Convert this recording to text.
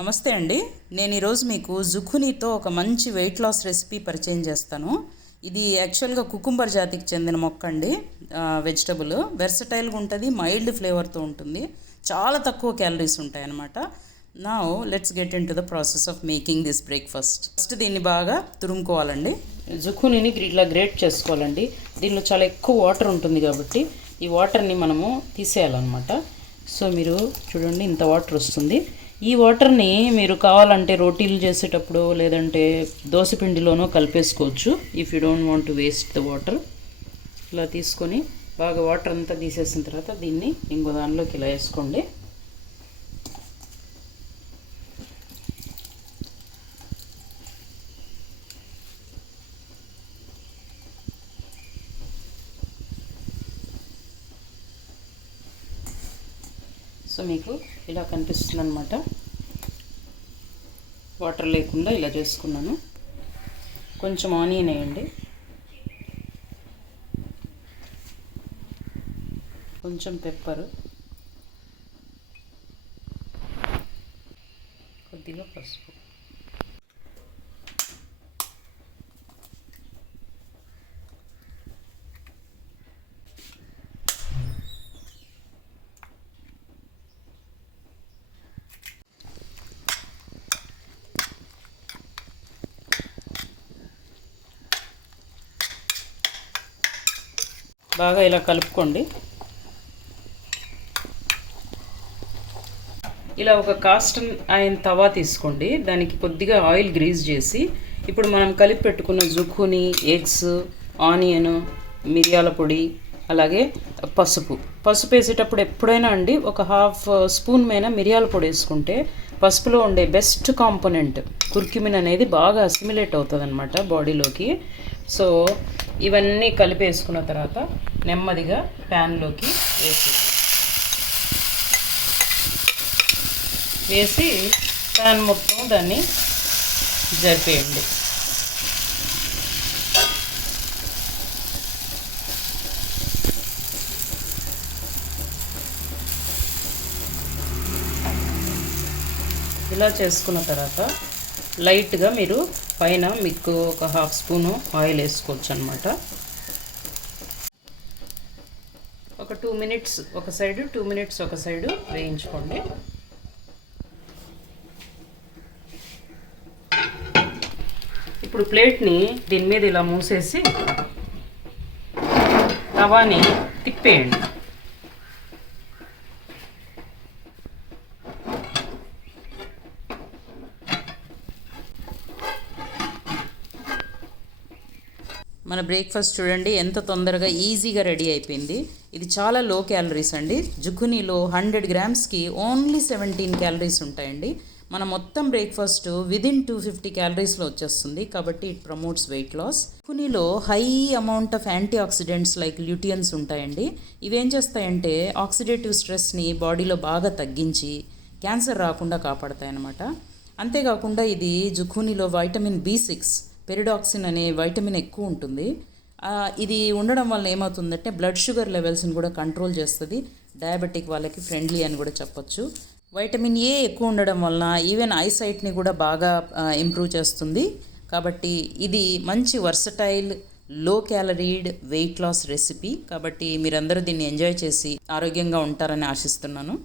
నమస్తే అండి. నేను ఈరోజు మీకు జుకునీతో ఒక మంచి వెయిట్ లాస్ రెసిపీ పరిచయం చేస్తాను. ఇది యాక్చువల్గా కుకుంబర్ జాతికి చెందిన మొక్క అండి. వెజిటబుల్ వెర్సటైల్గా ఉంటుంది, మైల్డ్ ఫ్లేవర్తో ఉంటుంది, చాలా తక్కువ క్యాలరీస్ ఉంటాయి అన్నమాట. Now let's get in to the process of making this breakfast. First దీన్ని బాగా తురుముకోవాలండి. జుకునీని ఇట్లా గ్రేట్ చేసుకోవాలండి. దీనిలో చాలా ఎక్కువ వాటర్ ఉంటుంది కాబట్టి ఈ వాటర్ని మనము తీసేయాలన్నమాట. సో మీరు చూడండి, ఇంత వాటర్ వస్తుంది. ఈ వాటర్ని మీరు కావాలంటే రోటీలు చేసేటప్పుడు లేదంటే దోసపిండిలోనో కలిపేసుకోవచ్చు. If you don't want to waste the water. ఇలా తీసుకొని బాగా వాటర్ అంతా తీసేసిన తర్వాత దీన్ని ఇంకో దానిలోకి ఇలా వేసుకోండి. సో మీకు ఇలా కనిపిస్తుంది అన్నమాట. వాటర్ లేకుండా ఇలా చేసుకున్నాను. కొంచెం ఆనియన్ వేయండి, కొంచెం పెప్పర్, కొద్దిగా పసుపు. బాగా ఇలా కలుపుకోండి. ఇలా ఒక కాస్ట్ ఐరన్ తవా తీసుకోండి. దానికి కొద్దిగా ఆయిల్ గ్రీజ్ చేసి ఇప్పుడు మనం కలిపి పెట్టుకున్న జుకునీ, ఎగ్స్, ఆనియన్, మిరియాల పొడి, అలాగే పసుపు వేసేటప్పుడు ఎప్పుడైనా అండి ఒక హాఫ్ స్పూన్ మీద మిరియాల పొడి వేసుకుంటే పసుపులో ఉండే బెస్ట్ కాంపోనెంట్ కుర్క్యుమిన్ అనేది బాగా అసిమిలేట్ అవుతుంది అనమాట బాడీలోకి. సో ఇవన్నీ కలిపి వేసుకున్న తర్వాత నెమ్మదిగా ప్యాన్లోకి వేసి ప్యాన్ మొత్తం దాన్ని జరిపేయండి. ఇలా చేసుకున్న తర్వాత లైట్గా మీరు పైన మీకు ఒక హాఫ్ స్పూను ఆయిల్ వేసుకోవచ్చు అనమాట. ఒక 2 మినిట్స్ ఒక సైడు, 2 మినిట్స్ ఒక సైడు వేయించుకోండి. ఇప్పుడు ప్లేట్ని దీని మీద ఇలా మూసేసి తవాని తిప్పేయండి. మన బ్రేక్ఫాస్ట్ చూడండి ఎంత తొందరగా ఈజీగా రెడీ అయిపోయింది. ఇది చాలా లో క్యాలరీస్ అండి. జుకునీలో 100 గ్రామ్స్కి ఓన్లీ 17 క్యాలరీస్ ఉంటాయండి. మన మొత్తం బ్రేక్ఫాస్ట్ విదిన్ 250 క్యాలరీస్లో వచ్చేస్తుంది. కాబట్టి ఇట్ ప్రమోట్స్ వెయిట్ లాస్. జుకునీలో high amount of antioxidants like luteins ఉంటాయండి. ఇవేం చేస్తాయంటే ఆక్సిడేటివ్ స్ట్రెస్ని బాడీలో బాగా తగ్గించి క్యాన్సర్ రాకుండా కాపాడతాయి అన్నమాట. అంతేకాకుండా ఇది జుకునీలో వైటమిన్ B6, పెరిడాక్సిన్ అనే వైటమిన్ ఎక్కువ ఉంటుంది. ఇది ఉండడం వల్ల ఏమవుతుందంటే బ్లడ్ షుగర్ లెవెల్స్ని కూడా కంట్రోల్ చేస్తుంది. డయాబెటిక్ వాళ్ళకి ఫ్రెండ్లీ అని కూడా చెప్పొచ్చు. వైటమిన్ ఏ ఎక్కువ ఉండడం వలన ఈవెన్ ఐసైట్ని కూడా బాగా ఇంప్రూవ్ చేస్తుంది. కాబట్టి ఇది మంచి వర్సటైల్ లో క్యాలరీడ్ వెయిట్ లాస్ రెసిపీ. కాబట్టి మీరందరూ దీన్ని ఎంజాయ్ చేసి ఆరోగ్యంగా ఉంటారని ఆశిస్తున్నాను.